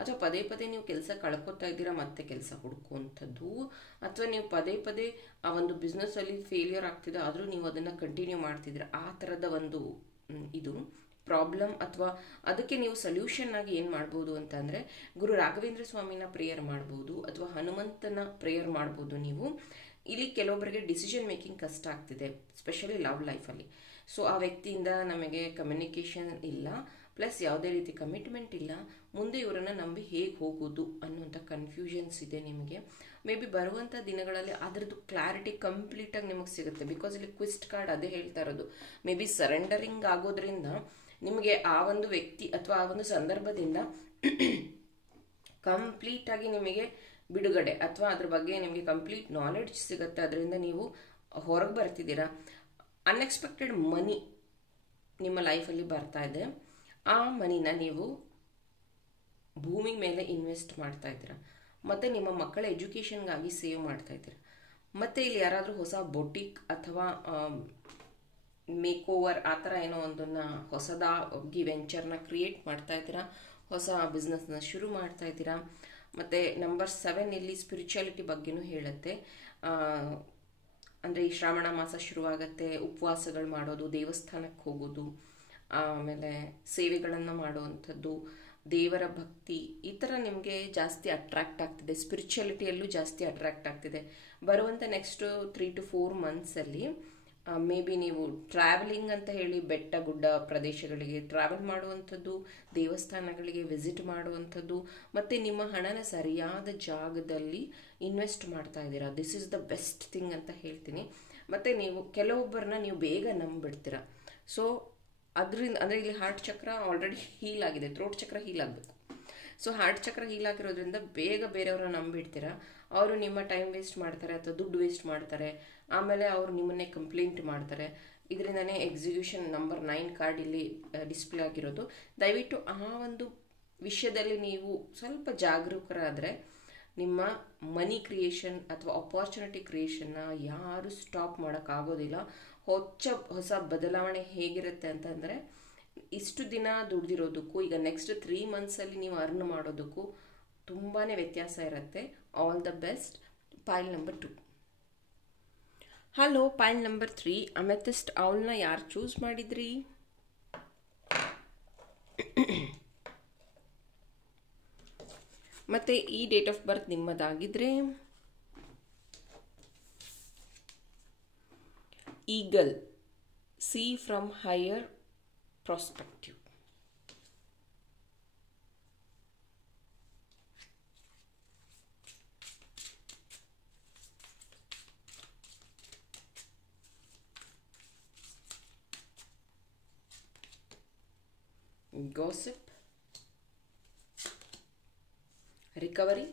ಅಥವಾ ಪದೇ ಪದೇ ನೀವು ಕೆಲಸ ಕಳ್ಕೊತಾ ಇದ್ದೀರಾ ಮತ್ತೆ ಕೆಲಸ ಹುಡುಕುವಂಥದ್ದು, ಅಥವಾ ನೀವು ಪದೇ ಪದೇ ಆ ಒಂದು ಬಿಸ್ನೆಸ್ಸಲ್ಲಿ ಫೇಲ್ಯೂರ್ ಆಗ್ತಿದೆ ಆದರೂ ನೀವು ಅದನ್ನು ಕಂಟಿನ್ಯೂ ಮಾಡ್ತಿದ್ದೀರಾ, ಆ ಥರದ ಒಂದು ಇದು ಪ್ರಾಬ್ಲಮ್. ಅಥವಾ ಅದಕ್ಕೆ ನೀವು ಸೊಲ್ಯೂಷನ್ ಆಗಿ ಏನು ಮಾಡ್ಬೋದು ಅಂತಂದರೆ ಗುರು ರಾಘವೇಂದ್ರ ಸ್ವಾಮಿನ ಪ್ರೇಯರ್ ಮಾಡ್ಬೋದು, ಅಥವಾ ಹನುಮಂತನ ಪ್ರೇಯರ್ ಮಾಡ್ಬೋದು ನೀವು. ಇಲ್ಲಿ ಕೆಲವೊಬ್ಬರಿಗೆ ಡಿಸಿಷನ್ ಮೇಕಿಂಗ್ ಕಷ್ಟ ಆಗ್ತಿದೆ, ಸ್ಪೆಷಲಿ ಲವ್ ಲೈಫಲ್ಲಿ. ಸೊ ಆ ವ್ಯಕ್ತಿಯಿಂದ ನಮಗೆ ಕಮ್ಯುನಿಕೇಷನ್ ಇಲ್ಲ, ಪ್ಲಸ್ ಯಾವುದೇ ರೀತಿ ಕಮಿಟ್ಮೆಂಟ್ ಇಲ್ಲ, ಮುಂದೆ ಇವರನ್ನು ನಂಬಿ ಹೇಗೆ ಹೋಗೋದು ಅನ್ನುವಂಥ ಕನ್ಫ್ಯೂಷನ್ಸ್ ಇದೆ ನಿಮಗೆ. ಮೇ ಬಿ ಬರುವಂಥ ದಿನಗಳಲ್ಲಿ ಅದರದ್ದು ಕ್ಲಾರಿಟಿ ಕಂಪ್ಲೀಟಾಗಿ ನಿಮಗೆ ಸಿಗುತ್ತೆ. ಬಿಕಾಸ್ ಇಲ್ಲಿ ಕ್ವಿಸ್ಟ್ ಕಾರ್ಡ್ ಅದೇ ಹೇಳ್ತಾ ಇರೋದು, ಮೇ ಬಿ ಸರೆಂಡರಿಂಗ್ ಆಗೋದ್ರಿಂದ ನಿಮಗೆ ಆ ಒಂದು ವ್ಯಕ್ತಿ ಅಥವಾ ಆ ಒಂದು ಸಂದರ್ಭದಿಂದ ಕಂಪ್ಲೀಟಾಗಿ ನಿಮಗೆ ಬಿಡುಗಡೆ ಅಥವಾ ಅದ್ರ ಬಗ್ಗೆ ನಿಮಗೆ ಕಂಪ್ಲೀಟ್ ನಾಲೆಡ್ಜ್ ಸಿಗುತ್ತೆ. ಅದರಿಂದ ನೀವು ಹೊರಗೆ ಬರ್ತಿದ್ದೀರಾ. ಅನ್ಎಕ್ಸ್ಪೆಕ್ಟೆಡ್ ಮನಿ ನಿಮ್ಮ ಲೈಫಲ್ಲಿ ಬರ್ತಾ ಇದೆ. ಆ ಮನಿನ ನೀವು ಭೂಮಿ ಮೇಲೆ ಇನ್ವೆಸ್ಟ್ ಮಾಡ್ತಾ ಇದ್ದೀರಾ, ಮತ್ತು ನಿಮ್ಮ ಮಕ್ಕಳ ಎಜುಕೇಷನ್ಗಾಗಿ ಸೇವ್ ಮಾಡ್ತಾ ಇದ್ದೀರಾ. ಮತ್ತು ಇಲ್ಲಿ ಯಾರಾದರೂ ಹೊಸ ಬೊಟಿಕ್ ಅಥವಾ ಮೇಕ್ ಓವರ್ ಆ ಥರ ಏನೋ ಒಂದನ್ನು ಹೊಸದಾಗಿ ವೆಂಚರ್ನ ಕ್ರಿಯೇಟ್ ಮಾಡ್ತಾ ಇದ್ದೀರಾ, ಹೊಸ ಬಿಸ್ನೆಸ್ನ ಶುರು ಮಾಡ್ತಾ ಇದ್ದೀರಾ. ಮತ್ತು ನಂಬರ್ 7 ಇಲ್ಲಿ ಸ್ಪಿರಿಚುಯಾಲಿಟಿ ಬಗ್ಗೆನೂ ಹೇಳುತ್ತೆ. ಅಂದರೆ ಈ ಶ್ರಾವಣ ಮಾಸ ಶುರುವಾಗತ್ತೆ, ಉಪವಾಸಗಳು ಮಾಡೋದು, ದೇವಸ್ಥಾನಕ್ಕೆ ಹೋಗೋದು, ಆಮೇಲೆ ಸೇವೆಗಳನ್ನು ಮಾಡುವಂಥದ್ದು, ದೇವರ ಭಕ್ತಿ, ಈ ಥರ ನಿಮಗೆ ಜಾಸ್ತಿ ಅಟ್ರಾಕ್ಟ್ ಆಗ್ತಿದೆ. ಸ್ಪಿರಿಚುಯಾಲಿಟಿಯಲ್ಲೂ ಜಾಸ್ತಿ ಅಟ್ರಾಕ್ಟ್ ಆಗ್ತಿದೆ. ಬರುವಂಥ ನೆಕ್ಸ್ಟ್ 3 to 4 ಮಂತ್ಸಲ್ಲಿ ಮೇ ಬಿ ನೀವು ಟ್ರಾವೆಲಿಂಗ್ ಅಂತ ಹೇಳಿ ಬೆಟ್ಟ ಗುಡ್ಡ ಪ್ರದೇಶಗಳಿಗೆ ಟ್ರಾವೆಲ್ ಮಾಡುವಂಥದ್ದು, ದೇವಸ್ಥಾನಗಳಿಗೆ ವಿಸಿಟ್ ಮಾಡುವಂಥದ್ದು, ಮತ್ತು ನಿಮ್ಮ ಹಣನ ಸರಿಯಾದ ಜಾಗದಲ್ಲಿ ಇನ್ವೆಸ್ಟ್ ಮಾಡ್ತಾ ಇದ್ದೀರಾ. This is the best thing ಅಂತ ಹೇಳ್ತೀನಿ. ಮತ್ತು ನೀವು ಕೆಲವೊಬ್ಬರನ್ನ ನೀವು ಬೇಗ ನಂಬಿಬಿಡ್ತೀರ. ಸೊ ಅದರಿಂದ ಅಂದರೆ ಇಲ್ಲಿ ಹಾರ್ಟ್ ಚಕ್ರ ಆಲ್ರೆಡಿ ಹೀಲ್ ಆಗಿದೆ, ಥ್ರೋಟ್ ಚಕ್ರ ಹೀಲ್ ಆಗಬೇಕು. ಸೊ ಹಾರ್ಟ್ ಚಕ್ರ ಹೀಲ್ ಆಗಿರೋದ್ರಿಂದ ಬೇಗ ಬೇರೆಯವ್ರನ್ನ ನಂಬಿಡ್ತೀರ. ಅವರು ನಿಮ್ಮ ಟೈಮ್ ವೇಸ್ಟ್ ಮಾಡ್ತಾರೆ ಅಥವಾ ದುಡ್ಡು ವೇಸ್ಟ್ ಮಾಡ್ತಾರೆ, ಆಮೇಲೆ ಅವರು ನಿಮ್ಮನ್ನೇ ಕಂಪ್ಲೇಂಟ್ ಮಾಡ್ತಾರೆ. ಇದರಿಂದನೇ ಎಕ್ಸಿಕ್ಯೂಷನ್ ನಂಬರ್ 9 ಕಾರ್ಡ್ ಇಲ್ಲಿ ಡಿಸ್ಪ್ಲೇ ಆಗಿರೋದು. ದಯವಿಟ್ಟು ಆ ಒಂದು ವಿಷಯದಲ್ಲಿ ನೀವು ಸ್ವಲ್ಪ ಜಾಗರೂಕರಾದರೆ ನಿಮ್ಮ ಮನಿ ಕ್ರಿಯೇಷನ್ ಅಥವಾ ಅಪಾರ್ಚುನಿಟಿ ಕ್ರಿಯೇಷನ್ನ ಯಾರು ಸ್ಟಾಪ್ ಮಾಡೋಕ್ಕಾಗೋದಿಲ್ಲ. ಹೊಸ ಬದಲಾವಣೆ ಹೇಗಿರುತ್ತೆ ಅಂತಂದರೆ, ಇಷ್ಟು ದಿನ ದುಡ್ದಿರೋದಕ್ಕೂ ಈಗ ನೆಕ್ಸ್ಟ್ 3 ಮಂತ್ಸಲ್ಲಿ ನೀವು ಅರ್ನ್ ಮಾಡೋದಕ್ಕೂ ತುಂಬಾ ವ್ಯತ್ಯಾಸ ಇರುತ್ತೆ. All the best. Pile number 2. Hello, pile number 3 amethyst ಔಲ್ನ ಯಾರು ಚೂಸ್ ಮಾಡಿದ್ರಿ? ಮತ್ತು ಈ ಡೇಟ್ ಆಫ್ ಬರ್ತ್ ನಿಮ್ಮದಾಗಿದ್ರೆ eagle, see from higher perspective. Gossip, recovery,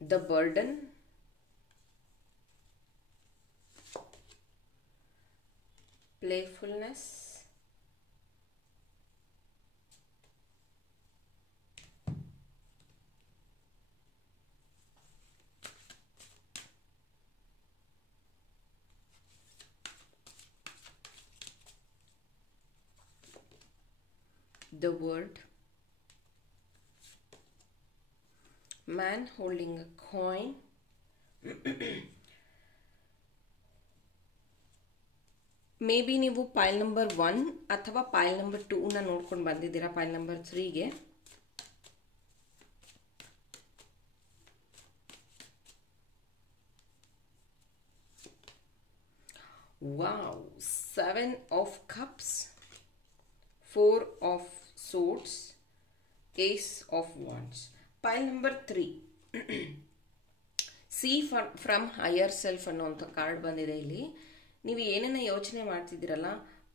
the burden, playfulness, the word, man holding a coin, may be ನೀವು ಪೈಲ್ number 1 ಅಥವಾ ಪೈಲ್ number 2ನ ನೋಡ್ಕೊಂಡು ಬಂದಿದ್ದೀರಾ ಪೈಲ್ ನಂಬರ್ 3ಗೆ. Wow, 7 of cups, 4 of swords, ace of wands. Pile number 3 see from higher self ಅನ್ನೋಂಥ card ಬಂದಿದೆ ಇಲ್ಲಿ. ನೀವು ಏನನ್ನ ಯೋಚನೆ ಮಾಡ್ತಿದ್ದೀರಲ್ಲ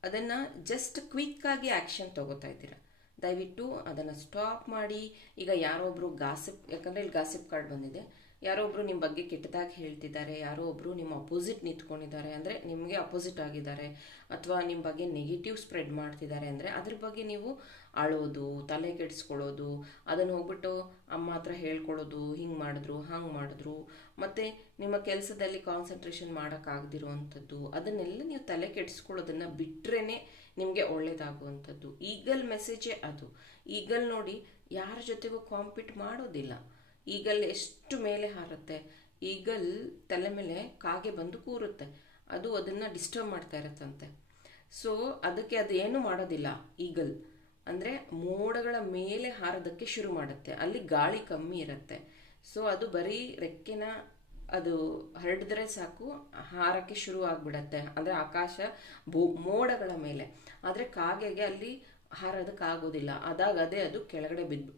ಅದನ್ನು ಜಸ್ಟ್ ಕ್ವಿಕ್ಕಾಗಿ ಆ್ಯಕ್ಷನ್ ತಗೋತಾ ಇದ್ದೀರಾ. ದಯವಿಟ್ಟು ಅದನ್ನು ಸ್ಟಾಪ್ ಮಾಡಿ. ಈಗ ಯಾರೊಬ್ಬರು ಗಾಸಿಪ್, ಯಾಕಂದರೆ ಇಲ್ಲಿ ಗಾಸಿಪ್ ಕಾರ್ಡ್ ಬಂದಿದೆ, ಯಾರೋ ಒಬ್ರು ನಿಮ್ಮ ಬಗ್ಗೆ ಕೆಟ್ಟದಾಗಿ ಹೇಳ್ತಿದ್ದಾರೆ, ಯಾರೋ ಒಬ್ರು ನಿಮ್ಮ ಅಪೋಸಿಟ್ ನಿಂತ್ಕೊಂಡಿದ್ದಾರೆ, ಅಂದರೆ ನಿಮಗೆ ಅಪೋಸಿಟ್ ಆಗಿದ್ದಾರೆ, ಅಥವಾ ನಿಮ್ಮ ಬಗ್ಗೆ ನೆಗೆಟಿವ್ ಸ್ಪ್ರೆಡ್ ಮಾಡ್ತಿದ್ದಾರೆ ಅಂದರೆ ಅದ್ರ ಬಗ್ಗೆ ನೀವು ಅಳೋದು, ತಲೆ ಕೆಡಿಸ್ಕೊಳ್ಳೋದು, ಅದನ್ನು ಹೋಗ್ಬಿಟ್ಟು ಅಮ್ಮ ಹತ್ರ ಹೇಳ್ಕೊಳ್ಳೋದು, ಹಿಂಗೆ ಮಾಡಿದ್ರು ಹಂಗೆ ಮಾಡಿದ್ರು, ಮತ್ತು ನಿಮ್ಮ ಕೆಲಸದಲ್ಲಿ ಕಾನ್ಸಂಟ್ರೇಷನ್ ಮಾಡೋಕ್ಕಾಗದಿರುವಂಥದ್ದು, ಅದನ್ನೆಲ್ಲ ನೀವು ತಲೆ ಕೆಡಿಸ್ಕೊಳ್ಳೋದನ್ನು ಬಿಟ್ರೇ ನಿಮಗೆ ಒಳ್ಳೇದಾಗುವಂಥದ್ದು. ಈಗಲ್ ಮೆಸೇಜೇ ಅದು. ಈಗಲ್ ನೋಡಿ ಯಾರ ಜೊತೆಗೂ ಕಾಂಪೀಟ್ ಮಾಡೋದಿಲ್ಲ. ಈಗಲ್ ಎಷ್ಟು ಮೇಲೆ ಹಾರುತ್ತೆ, ಈಗಲ್ ತಲೆ ಮೇಲೆ ಕಾಗೆ ಬಂದು ಕೂರುತ್ತೆ, ಅದು ಅದನ್ನು ಡಿಸ್ಟರ್ಬ್ ಮಾಡ್ತಾ ಇರುತ್ತಂತೆ. ಸೊ ಅದಕ್ಕೆ ಅದು ಏನು ಮಾಡೋದಿಲ್ಲ. ಈಗಲ್ ಅಂದರೆ ಮೋಡಗಳ ಮೇಲೆ ಹಾರೋದಕ್ಕೆ ಶುರು ಮಾಡುತ್ತೆ, ಅಲ್ಲಿ ಗಾಳಿ ಕಮ್ಮಿ ಇರುತ್ತೆ. ಸೊ ಅದು ಬರೀ ರೆಕ್ಕೆನ ಅದು ಹರಡಿದ್ರೆ ಸಾಕು, ಹಾರಕ್ಕೆ ಶುರು ಆಗ್ಬಿಡತ್ತೆ, ಅಂದರೆ ಆಕಾಶ ಮೋಡಗಳ ಮೇಲೆ. ಆದರೆ ಕಾಗೆಗೆ ಅಲ್ಲಿ ಹಾರೋದಕ್ಕಾಗೋದಿಲ್ಲ, ಅದಾಗದೇ ಅದು ಕೆಳಗಡೆ ಬಿದ್ದು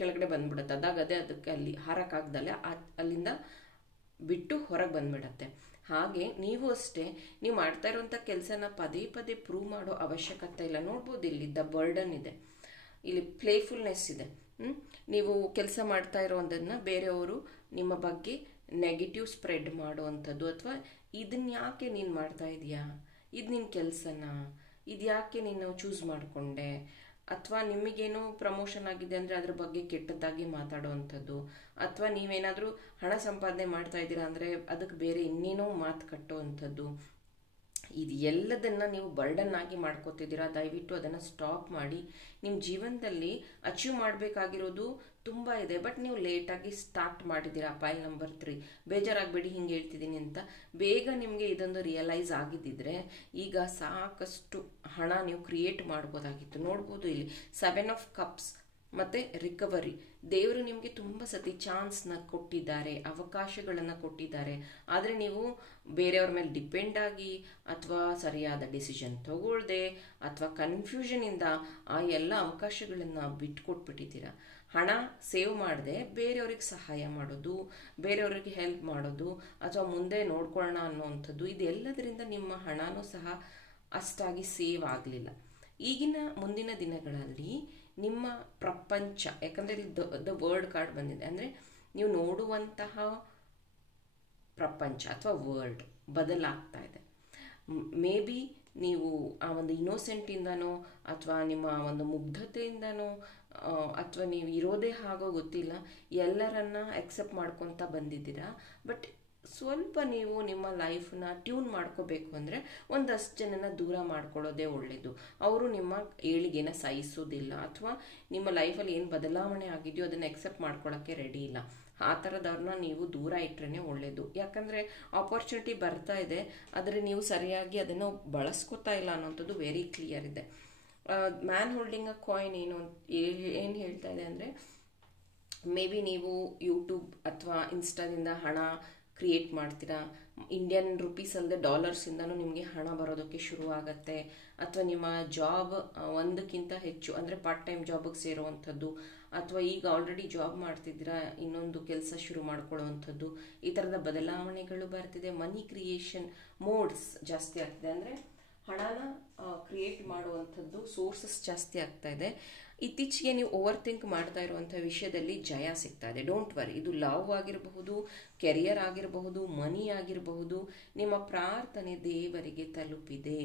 ಕೆಳಗಡೆ ಬಂದ್ಬಿಡುತ್ತೆ, ಅದಾಗದೇ ಅದಕ್ಕೆ ಅಲ್ಲಿ ಹಾರಕ್ಕಾಗ್ದಲ್ಲೇ ಅಲ್ಲಿಂದ ಬಿಟ್ಟು ಹೊರಗೆ ಬಂದ್ಬಿಡತ್ತೆ. ಹಾಗೆ ನೀವು ಅಷ್ಟೇ, ನೀವು ಮಾಡ್ತಾ ಇರುವಂಥ ಕೆಲಸನ ಪದೇ ಪದೇ ಪ್ರೂವ್ ಮಾಡೋ ಅವಶ್ಯಕತೆ ಇಲ್ಲ. ನೋಡ್ಬೋದು ಇಲ್ಲಿ ಬರ್ಡನ್ ಇದೆ, ಇಲ್ಲಿ ಪ್ಲೇಫುಲ್ನೆಸ್ ಇದೆ. ನೀವು ಕೆಲಸ ಮಾಡ್ತಾ ಇರೋದನ್ನು ಬೇರೆಯವರು ನಿಮ್ಮ ಬಗ್ಗೆ ನೆಗೆಟಿವ್ ಸ್ಪ್ರೆಡ್ ಮಾಡುವಂಥದ್ದು, ಅಥವಾ ಇದನ್ನ ಯಾಕೆ ನೀನು ಮಾಡ್ತಾ ಇದೀಯಾ, ಇದು ನಿನ್ನ ಕೆಲಸನ, ಇದು ಯಾಕೆ ನೀನು ಚೂಸ್ ಮಾಡಿಕೊಂಡೆ, ಅಥವಾ ನಿಮಗೇನೋ ಪ್ರಮೋಷನ್ ಆಗಿದೆ ಅಂದರೆ ಅದ್ರ ಬಗ್ಗೆ ಕೆಟ್ಟದ್ದಾಗಿ ಮಾತಾಡೋವಂಥದ್ದು, ಅಥವಾ ನೀವೇನಾದರೂ ಹಣ ಸಂಪಾದನೆ ಮಾಡ್ತಾ ಇದ್ದೀರಾ ಅಂದರೆ ಅದಕ್ಕೆ ಬೇರೆ ಇನ್ನೇನೋ ಮಾತು ಕಟ್ಟೋವಂಥದ್ದು, ಇದು ಎಲ್ಲದನ್ನು ನೀವು ಬರ್ಡನ್ ಆಗಿ ಮಾಡ್ಕೋತಿದ್ದೀರಾ. ದಯವಿಟ್ಟು ಅದನ್ನು ಸ್ಟಾಪ್ ಮಾಡಿ. ನಿಮ್ಮ ಜೀವನದಲ್ಲಿ ಅಚೀವ್ ಮಾಡಬೇಕಾಗಿರೋದು ತುಂಬ ಇದೆ, ಬಟ್ ನೀವು ಲೇಟಾಗಿ ಸ್ಟಾರ್ಟ್ ಮಾಡಿದ್ದೀರಾ. ಫೈಲ್ ನಂಬರ್ 3, ಬೇಜಾರಾಗಬೇಡಿ ಹಿಂಗೆ ಹೇಳ್ತಿದ್ದೀನಿ ಅಂತ. ಬೇಗ ನಿಮಗೆ ಇದೊಂದು ರಿಯಲೈಸ್ ಆಗಿದ್ದಿದ್ರೆ ಈಗ ಸಾಕಷ್ಟು ಹಣ ನೀವು ಕ್ರಿಯೇಟ್ ಮಾಡ್ಬೋದಾಗಿತ್ತು. ನೋಡ್ಬೋದು ಇಲ್ಲಿ 7 ಆಫ್ ಕಪ್ಸ್ ಮತ್ತು ರಿಕವರಿ. ದೇವರು ನಿಮಗೆ ತುಂಬ ಸತಿ ಚಾನ್ಸ್ನ ಕೊಟ್ಟಿದ್ದಾರೆ, ಅವಕಾಶಗಳನ್ನು ಕೊಟ್ಟಿದ್ದಾರೆ. ಆದರೆ ನೀವು ಬೇರೆಯವ್ರ ಮೇಲೆ ಡಿಪೆಂಡ್ ಆಗಿ, ಅಥವಾ ಸರಿಯಾದ ಡಿಸಿಷನ್ ತಗೊಳ್ದೆ, ಅಥವಾ ಕನ್ಫ್ಯೂಷನಿಂದ ಆ ಎಲ್ಲ ಅವಕಾಶಗಳನ್ನು ಬಿಟ್ಕೊಟ್ಬಿಟ್ಟಿದ್ದೀರಾ. ಹಣ ಸೇವ್ ಮಾಡದೆ ಬೇರೆಯವ್ರಿಗೆ ಸಹಾಯ ಮಾಡೋದು, ಬೇರೆಯವ್ರಿಗೆ ಹೆಲ್ಪ್ ಮಾಡೋದು, ಅಥವಾ ಮುಂದೆ ನೋಡ್ಕೊಳ್ಳೋಣ ಅನ್ನೋವಂಥದ್ದು, ಇದೆಲ್ಲದರಿಂದ ನಿಮ್ಮ ಹಣನೂ ಸಹ ಅಷ್ಟಾಗಿ ಸೇವ್ ಆಗಲಿಲ್ಲ. ಈಗಿನ ಮುಂದಿನ ದಿನಗಳಲ್ಲಿ ನಿಮ್ಮ ಪ್ರಪಂಚ, ಯಾಕಂದರೆ ಇಲ್ಲಿ ದ ವರ್ಲ್ಡ್ ಕಾರ್ಡ್ ಬಂದಿದೆ, ಅಂದರೆ ನೀವು ನೋಡುವಂತಹ ಪ್ರಪಂಚ ಅಥವಾ ವರ್ಲ್ಡ್ ಬದಲಾಗ್ತಾ ಇದೆ. ಮೇ ಬಿ ನೀವು ಆ ಒಂದು ಇನ್ನೋಸೆಂಟಿಂದನೋ ಅಥವಾ ನಿಮ್ಮ ಒಂದು ಮುಗ್ಧತೆಯಿಂದನೋ ಅಥವಾ ನೀವು ಇರೋದೇ ಹಾಗೋ ಗೊತ್ತಿಲ್ಲ, ಎಲ್ಲರನ್ನ ಎಕ್ಸೆಪ್ಟ್ ಮಾಡ್ಕೊತ ಬಂದಿದ್ದೀರಾ. ಬಟ್ ಸ್ವಲ್ಪ ನೀವು ನಿಮ್ಮ ಲೈಫ್ನ ಟ್ಯೂನ್ ಮಾಡ್ಕೋಬೇಕು ಅಂದರೆ ಒಂದಷ್ಟು ಜನನ ದೂರ ಮಾಡ್ಕೊಳ್ಳೋದೇ ಒಳ್ಳೆಯದು. ಅವರು ನಿಮ್ಮ ಏಳಿಗೆನ ಸಹಿಸೋದಿಲ್ಲ, ಅಥವಾ ನಿಮ್ಮ ಲೈಫಲ್ಲಿ ಏನು ಬದಲಾವಣೆ ಆಗಿದೆಯೋ ಅದನ್ನು ಎಕ್ಸೆಪ್ಟ್ ಮಾಡ್ಕೊಳ್ಳೋಕ್ಕೆ ರೆಡಿ ಇಲ್ಲ. ಆ ಥರದವ್ರನ್ನ ನೀವು ದೂರ ಇಟ್ಟರೆ ಒಳ್ಳೆಯದು. ಯಾಕಂದರೆ ಆಪರ್ಚುನಿಟಿ ಬರ್ತಾ ಇದೆ, ಆದರೆ ನೀವು ಸರಿಯಾಗಿ ಅದನ್ನು ಬಳಸ್ಕೊತಾ ಇಲ್ಲ ಅನ್ನೋಂಥದ್ದು ವೆರಿ ಕ್ಲಿಯರ್ ಇದೆ. ಮ್ಯಾನ್ ಹೋಲ್ಡಿಂಗ್ ಅ ಕಾಯಿನ್ ಏನು ಹೇಳ್ತಾ ಇದೆ ಅಂದರೆ, ಮೇ ಬಿ ನೀವು ಯೂಟ್ಯೂಬ್ ಅಥವಾ ಇನ್ಸ್ಟಾದಿಂದ ಹಣ ಕ್ರಿಯೇಟ್ ಮಾಡ್ತೀರಾ, ಇಂಡಿಯನ್ ರುಪೀಸ್ ಅಲ್ಲದೆ ಡಾಲರ್ಸಿಂದನೂ ನಿಮಗೆ ಹಣ ಬರೋದಕ್ಕೆ ಶುರು ಆಗುತ್ತೆ. ಅಥವಾ ನಿಮ್ಮ ಜಾಬ್ ಒಂದಕ್ಕಿಂತ ಹೆಚ್ಚು ಅಂದರೆ ಪಾರ್ಟ್ ಟೈಮ್ ಜಾಬಿಗೆ ಸೇರುವಂಥದ್ದು, ಅಥವಾ ಈಗ ಆಲ್ರೆಡಿ ಜಾಬ್ ಮಾಡ್ತಿದ್ದೀರಾ ಇನ್ನೊಂದು ಕೆಲಸ ಶುರು ಮಾಡ್ಕೊಳ್ಳುವಂಥದ್ದು, ಈ ಥರದ ಬದಲಾವಣೆಗಳು ಬರ್ತಿದೆ. ಮನಿ ಕ್ರಿಯೇಷನ್ ಮೋಡ್ಸ್ ಜಾಸ್ತಿ ಆಗ್ತಿದೆ, ಅಂದರೆ ಹಣನ ಕ್ರಿಯೇಟ್ ಮಾಡುವಂಥದ್ದು ಸೋರ್ಸಸ್ ಜಾಸ್ತಿ ಆಗ್ತಾ ಇದೆ. ಇತ್ತೀಚೆಗೆ ನೀವು ಓವರ್ ಥಿಂಕ್ ಮಾಡ್ತಾ ಇರುವಂಥ ವಿಷಯದಲ್ಲಿ ಜಯ ಸಿಗ್ತಾ ಇದೆ. ಡೋಂಟ್ ವರಿ, ಇದು ಲವ್ ಆಗಿರಬಹುದು, ಕೆರಿಯರ್ ಆಗಿರಬಹುದು, ಮನಿ ಆಗಿರಬಹುದು. ನಿಮ್ಮ ಪ್ರಾರ್ಥನೆ ದೇವರಿಗೆ ತಲುಪಿದೆ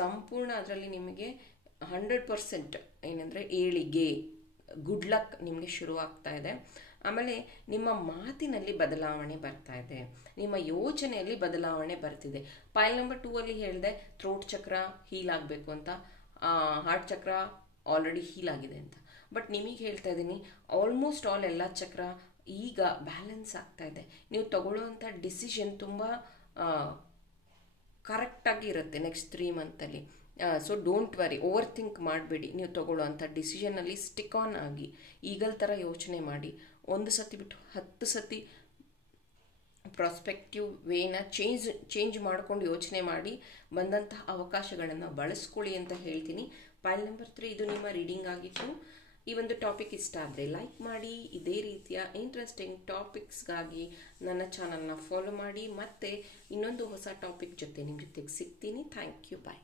ಸಂಪೂರ್ಣ. ಅದರಲ್ಲಿ ನಿಮಗೆ 100% ಏನಂದರೆ ಏಳಿಗೆ, ಗುಡ್ ಲಕ್ ನಿಮಗೆ ಶುರು ಆಗ್ತಾ ಇದೆ. ಆಮೇಲೆ ನಿಮ್ಮ ಮಾತಿನಲ್ಲಿ ಬದಲಾವಣೆ ಬರ್ತಾ ಇದೆ, ನಿಮ್ಮ ಯೋಚನೆಯಲ್ಲಿ ಬದಲಾವಣೆ ಬರ್ತಿದೆ. ಫೈಲ್ ನಂಬರ್ 2 ಅಲ್ಲಿ ಹೇಳಿದೆ ಥ್ರೋಟ್ ಚಕ್ರ ಹೀಲ್ ಆಗಬೇಕು ಅಂತ, ಹಾರ್ಟ್ ಚಕ್ರ ಆಲ್ರೆಡಿ ಹೀಲ್ ಆಗಿದೆ ಅಂತ. ಬಟ್ ನಿಮಗೆ ಹೇಳ್ತಾ ಇದ್ದೀನಿ, ಆಲ್ಮೋಸ್ಟ್ ಆಲ್ ಎಲ್ಲ ಚಕ್ರ ಈಗ ಬ್ಯಾಲೆನ್ಸ್ ಆಗ್ತಾ ಇದೆ. ನೀವು ತಗೊಳ್ಳುವಂಥ ಡಿಸಿಷನ್ ತುಂಬ ಕರೆಕ್ಟಾಗಿ ಇರುತ್ತೆ ನೆಕ್ಸ್ಟ್ 3 ಮಂತಲ್ಲಿ. So don't worry, over think ಮಾಡಬೇಡಿ. ನೀವು ತಗೊಳ್ಳುವಂಥ ಡಿಸಿಷನಲ್ಲಿ ಸ್ಟಿಕ್ ಆನ್ ಆಗಿ ಈಗಲ್ ಥರ ಯೋಚನೆ ಮಾಡಿ. 1 ಸತಿ ಬಿಟ್ಟು 10 ಸತಿ ಪ್ರಾಸ್ಪೆಕ್ಟಿವ್ ವೇನ ಚೇಂಜ್ ಮಾಡಿಕೊಂಡು ಯೋಚನೆ ಮಾಡಿ ಬಂದಂತಹ ಅವಕಾಶಗಳನ್ನು ಬಳಸ್ಕೊಳ್ಳಿ ಅಂತ ಹೇಳ್ತೀನಿ. ಫೈಲ್ ನಂಬರ್ 3 ಇದು ನಿಮ್ಮ ರೀಡಿಂಗ್ ಆಗಿತ್ತು. ಈ ಒಂದು ಟಾಪಿಕ್ ಇಷ್ಟ ಆದರೆ ಲೈಕ್ ಮಾಡಿ. ಇದೇ ರೀತಿಯ ಇಂಟ್ರೆಸ್ಟಿಂಗ್ ಟಾಪಿಕ್ಸ್ಗಾಗಿ ನನ್ನ ಚಾನಲ್ನ ಫಾಲೋ ಮಾಡಿ. ಮತ್ತು ಇನ್ನೊಂದು ಹೊಸ ಟಾಪಿಕ್ ಜೊತೆ ನಿಮ್ಮ ಜೊತೆಗೆ ಸಿಗ್ತೀನಿ. Thank you, bye.